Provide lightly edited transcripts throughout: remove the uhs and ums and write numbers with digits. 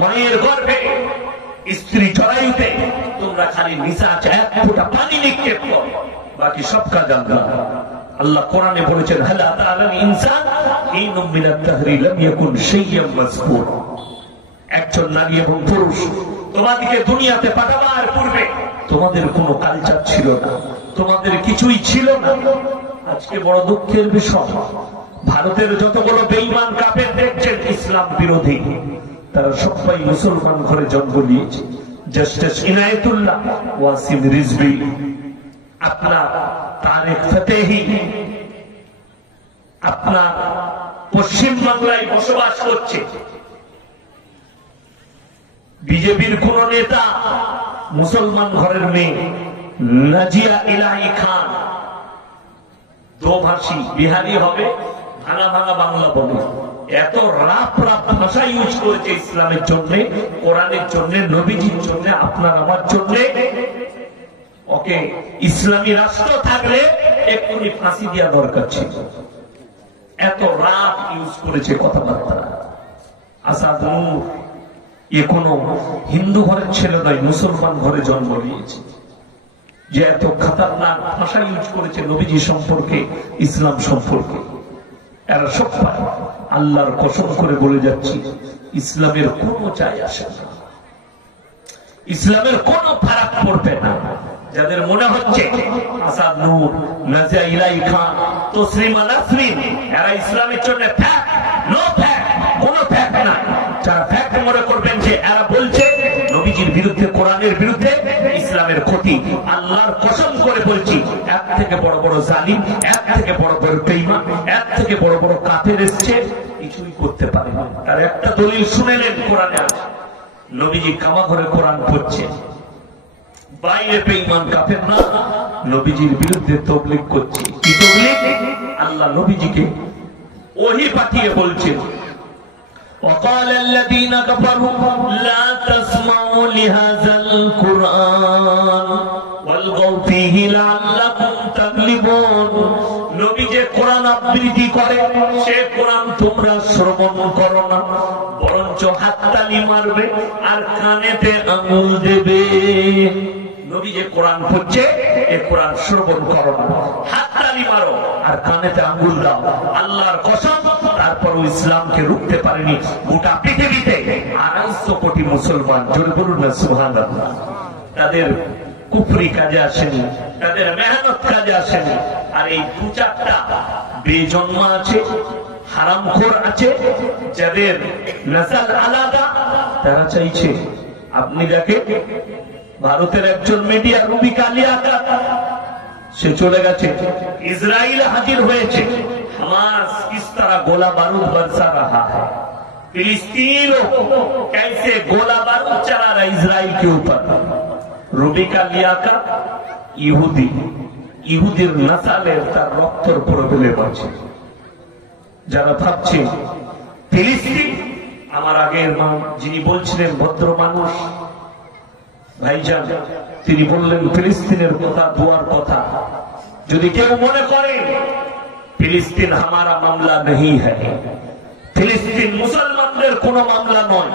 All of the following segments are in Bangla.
মায়ের গর্ভে স্ত্রী জরায়ুতে তোমরা খালি নিসাচ এক ফোঁটা পানি নিক্ষেপ করো, বাকি সব কাজ আল্লাহ। আল্লাহ কোরআনে বলেছেন হাল আতা আলাল ইনসান ইনুম মিনাত তাহরি লাম ইয়াকুন শাইয়্যান মাযকুর। একজন নারী এবং পুরুষ তোমাদেরকে দুনিয়াতে পাঠাবার পূর্বে তোমাদের কোনো কালচার ছিল না, তোমাদের কিছুই ছিল না। আজকে বড় দুঃখের বিষয়, ভারতের যতগুলো বেঈমান কাফের দেখছেন ইসলাম বিরোধী, তারা সবাই মুসলমান ঘরে জন্ম নিয়েছে। জাস্টিস ইনায়েতুল্লাহ, ওয়াসিম রিজভী, আপনার তারেক ফতেহি, আপনার পশ্চিম বাংলায় বসবাস করছে। বিজেপির কোন নেতা মুসলমান ঘরের মেয়ে নাজিয়া ইলাহি খান দোভাষী, বিহারি হবে, ভাঙা ভাঙা বাংলা বলে, এত রাপ রাপ ভাষা ইউজ করেছে ইসলামের জন্য, কোরআনের জন্য, নবীজির জন্য, আপনার আমার জন্য। ওকে ইসলামী রাষ্ট্র থাকলে এক্ষুনি ফাঁসি দেওয়া দরকার ছিল, এত রাপ ইউজ করেছে কথাবার্তা। আসাদ নূর এ কোন হিন্দু ঘরের ছেলে নয়, মুসলমান ঘরে জন্ম নিয়েছে, যে এত খতরনাক ভাষা ইউজ করেছে নবীজি সম্পর্কে, ইসলাম সম্পর্কে। এরা সব পায়। আল্লাহর কসম করে বলে যাচ্ছি, ইসলামের কোনো চাই আসে না, ইসলামের কোনো ফারাক পড়বে না। যাদের মনে হচ্ছে আসাদ নূর, নাজিয়া ইলাহি খান, তসলিমা নাসরিন এরা ইসলামের জন্য ফ্যাক্ট, নো ফ্যাক্ট, কোনো ফ্যাক্ট না। যারা ফ্যাক্ট মনে করবেন যে এরা বলছে নবীজির বিরুদ্ধে, কোরআনের বিরুদ্ধে, ইসলামের ক্ষতি, আল্লাহর কসম করে বলছি, এক থেকে বড় বড় জালিম, এক থেকে বড় বড় বেঈমান, এক থেকে বড় বড় কাফের এসছে, কিছুই করতে পারে না। তার একটা দলিল শুনে নেন, কোরআনে আছে, নবীজি কাবা ঘরে কোরআন পড়ছে, বাইরে বেঈমান কাফের না নবীজির বিরুদ্ধে তাবলীগ করছে। কি তাবলীগ? আল্লাহ নবীজিকে ওহী পাঠিয়ে বলছেন وقال الذين كفروا لا تسمعوا لهذا القرآن والغوا فيه لعلكم تغلبون। নবী যে কোরআন আবৃত্তি করে সে কোরআন তোমরা শ্রবণ করো না, বরঞ্চ হাততালি মারবে আর কানেতে আঙুল দেবে। নবী যে কোরআন পড়ছে এ কোরআন শ্রবণ করো না, হাততালি মারো আর কানেতে আঙুল দাও। আল্লাহর কসম, তারপর ইসলামকে রুখতে পারেনি গোটা পৃথিবীতে 250 কোটি মুসলমান। জোরে বলুন না সুবহানাল্লাহ। তাদের কুফরি কাজে আসেনি, তাদের মেহনত কাজে আসেনি। আর এই দু চারটা বেজন্মা আছে, হারামখোর আছে, যাদের নসল আলাদা, তারা চাইছে আপনি দেখেন ভারতের একজন মিডিয়া রুবি কালিয়াকা, সে চলে গেছে, ইসরায়েল হাজির হয়েছে। হামাস किस तरह गोला बारूद बरसा रहा है, फिलिस्तीन कैसे गोला बारूद चला रहा है इजराइल के ऊपर। রুবি কালিয়াকা ইহুদি, ইহুদির নাসালের তার রক্তর প্রবলে বাঁচে। যারা ভাবছে ফিলিস্তিন, আমার আগের যিনি বলছিলেন ভদ্র মানুষ ভাইজান, তিনি বললেন ফিলিস্তিনের কথা, দোয়ার কথা। যদি কেউ মনে করে ফিলিস্তিন হামারা মামলা नहीं है, ফিলিস্তিন মুসলমানদের কোন মামলা নয়,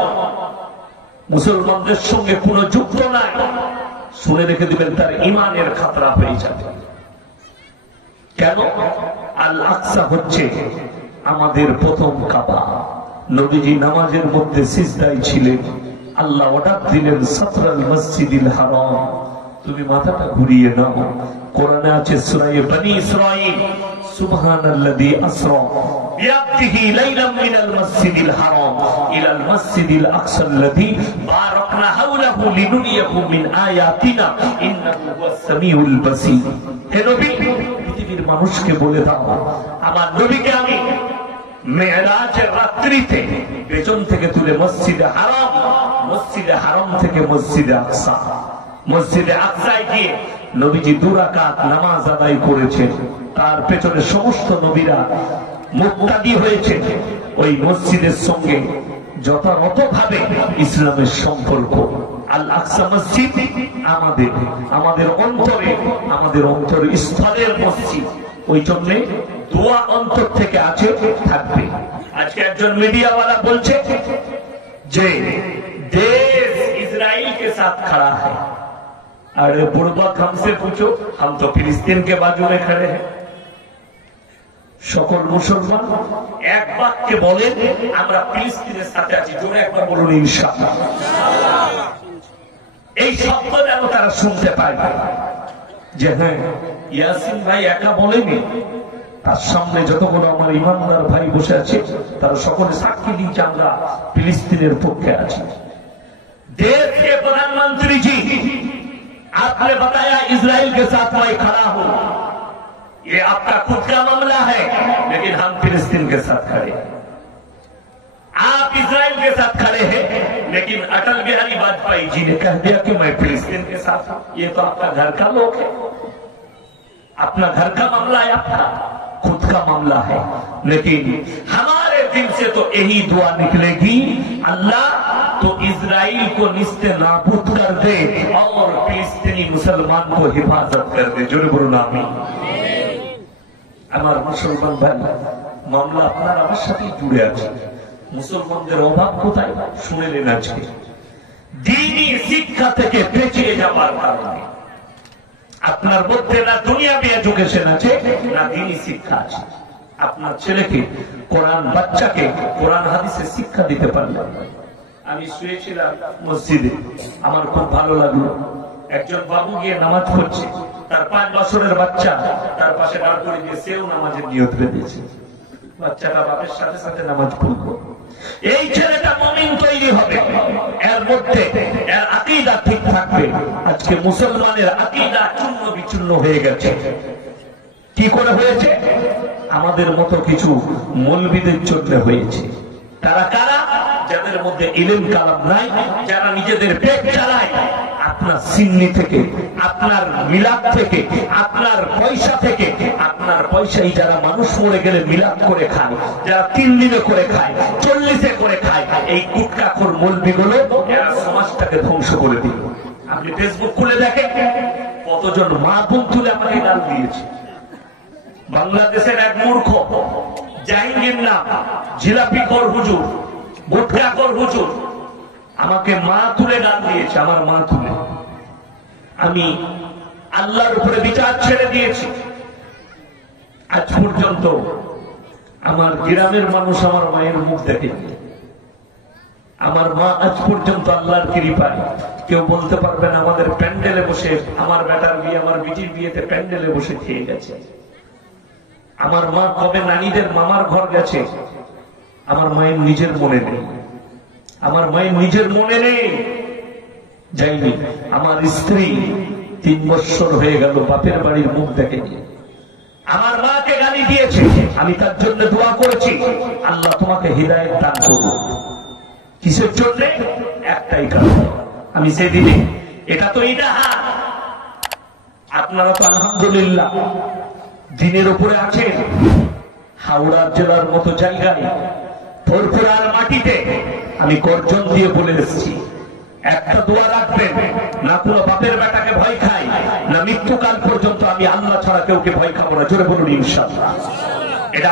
মুসলমানদের সঙ্গে কোন যুক্ত নাই, শুনে রেখে দিবেন তার ইমানের খাতরা হয়ে যাবে। কেন? আল আকসা হচ্ছে আমাদের প্রথম কাবা। নবীজি নামাজের মধ্যে সিজদায় ছিলেন, আল্লাহ অর্ডার দিলেন সাতরাল মসজিদিল হারাম, তুমি মাথাটা ঘুরিয়ে নাও। কোরআনে আছে সূরা বনী ইসরাঈল, সুবহানাল্লাযী আসরা বিআবদিহি লাইলাম মিনাল মসজিদিল হারাম ইলাল মসজিদিল আকসাল্লাযী বারাকনা হাওলাহু লিনুরিয়াহু মিন আয়াতিনা ইন্নাহু হুয়াস সামিউল বাসীর। হে নবী, পৃথিবীর মানুষকে বলে দাও, আমার নবীকে আমি মেরাজের রাত্রিতে পেছন থেকে তুলে মসজিদে হারাম, মসজিদে হারাম থেকে মসজিদে আকসা, মসজিদে আকসায় গিয়ে নবীজি 2 রাকাত নামাজ আদায় করেছেন। তার পেছনে সমস্ত নবীরা মুক্তাদি হয়েছে। ওই মসজিদের সঙ্গে যথাযথভাবে ইসলামের সম্পর্ক। আল আকসা মসজিদ আমাদের অন্তরে, আমাদের অন্তর স্থলের মসজিদ। ওই জন্য দোয়া অন্তর থেকে আছে, থাকবে। আজকে একজন মিডিয়াওয়ালা বলছে যে साथ खड़ा है। अरे बुड़बक हमसे पूछो, हम तो फिलिस्तीन के बाजू में खड़े हैं। সকল মুসলমান এক বাক্যে বলেন আমরা ফিলিস্তিনের সাথে আছি। জোরে একবার বলুন ইনশাআল্লাহ। এই শব্দ যেন তারা শুনতে পায় যে হ্যাঁ ইয়াসিন ভাই একা বলেনি, তার সামনে যতগুলো আমার ইমানদার ভাই বসে আছে তারা সকলে সাক্ষী দিচ্ছে আমরা ফিলিস্তিনের পক্ষে আছি। देश के प्रधानमंत्री जी, आपने बताया इजराइल के साथ मैं खड़ा हूं, ये आपका खुद का मामला है, लेकिन हम फिलिस्तीन के साथ खड़े हैं। आप इजराइल के साथ खड़े हैं, लेकिन अटल बिहारी वाजपेयी जी ने कह दिया कि मैं फिलिस्तीन के साथ हूं। ये तो आपका घर का लोग है, अपना घर का मामला है, आपका खुद का मामला है। लेकिन हमारे दिल से तो यही दुआ निकलेगी, अल्लाह तो इजराइल को निस्ते नाबूद कर दे और फिलिस्तीनी मुसलमान को हिफाजत कर दे। जोरे बोलो आमीन। আমার মুসলমান ভাই, মামলা আপনার আমার সাথে জুড়ে আছে। মুসলমানদের অভাব কোথায় শুনেলেন আজকে। দ্বীনি শিক্ষা থেকে পেছিয়ে যাওয়ার কারণে আপনার মধ্যে না দুনিয়াবি এডুকেশন আছে, না দ্বীনি শিক্ষা আছে। আপনার ছেলেকে কোরআন, বাচ্চাকে কোরআন হাদিসের শিক্ষা দিতে পারলেন। আমি শুয়েছিলাম মসজিদে, আমার খুব ভালো লাগলো। একজন বাবু গিয়ে নামাজ পড়ছে, তার 5 বছরের বাচ্চা তার পাশে দাঁড় করে দিয়ে সেও নামাজের নিয়ত রেখেছে। বাচ্চাটা বাপের সাথে সাথে নামাজ পড়লো। এই ছেলেটা মুমিন তৈরি হবে, এর মধ্যে এর আকীদা ঠিক থাকবে। আজকে মুসলমানের আকীদা চূর্ণ বিচূর্ণ হয়ে গেছে। কি করে হয়েছে? আমাদের মতো কিছু মৌলবীদের জন্য হয়েছে। তারা কারা? যাদের মধ্যে ইলম কালাম নাই, যারা নিজেদের পেট চালায়। আপনার সিন্নি থেকে, আপনার মিলাদ থেকে, আপনার পয়সা থেকে, আপনার পয়সাই যারা মানুষ মরে গেলে মিলাদ করে খায়, যারা 3 দিনে করে খায়, 40-এ করে খায়, এই গুটকাখোর মৌলবীগুলো এরা সমাজটাকে ধ্বংস করে দিল। আপনি ফেসবুক খুলে দেখেন কতজন মা বোন তুলে আমাকে গাল দিয়েছে। বাংলাদেশের এক মূর্খ জাহাঙ্গীর নাম, জিলাপিখোর হুজুর, গুটকাখোর হুজুর আমাকে মা তুলে গাল দিয়েছে। আমার মা তুলে আমি আল্লাহর উপরে বিচার ছেড়ে দিয়েছি। আজ পর্যন্ত আমার গ্রামের মানুষ আমার মায়ের মুখ দেখেনি। আমার মা আজ পর্যন্ত আল্লাহর কৃপায় কেউ বলতে পারবেন আমাদের প্যান্ডেলে বসে, আমার বেটার বিয়ে, আমার বিটির বিয়েতে প্যান্ডেলে বসে খেয়ে গেছে। আমার মা কবে নানীদের মামার ঘর গেছে আমার মায়ের নিজের মনে নেই। আমার মায়ের নিজের মনে নেই, যাইনি। আমার স্ত্রী 3 বছর হয়ে গেল বাপের বাড়ির মুখ দেখেনি। আমার মাকে গালি দিয়েছে, আমি তার জন্য দোয়া করেছি, আল্লাহ তোমাকে হিদায়াত দান করুন। কিসের জন্য? একটাই কারণ, আমি সেদিনে এটা তো ইদাহা। আপনারা তো আলহামদুলিল্লাহ দিনের উপরে আছেন। হাওড়া জেলার মতো জায়গায় ফুরফুরার মাটিতে আমি গর্জন দিয়ে বলে এসেছি, একটা দোয়া রাখবেন, না কোনো বাপের বেটাকে ভয় খাই, না মৃত্যুকাল পর্যন্ত আমি আল্লাহ ছাড়া কেউকে ভয় খাবো না। জোরে বলুন ইনশাআল্লাহ। এটা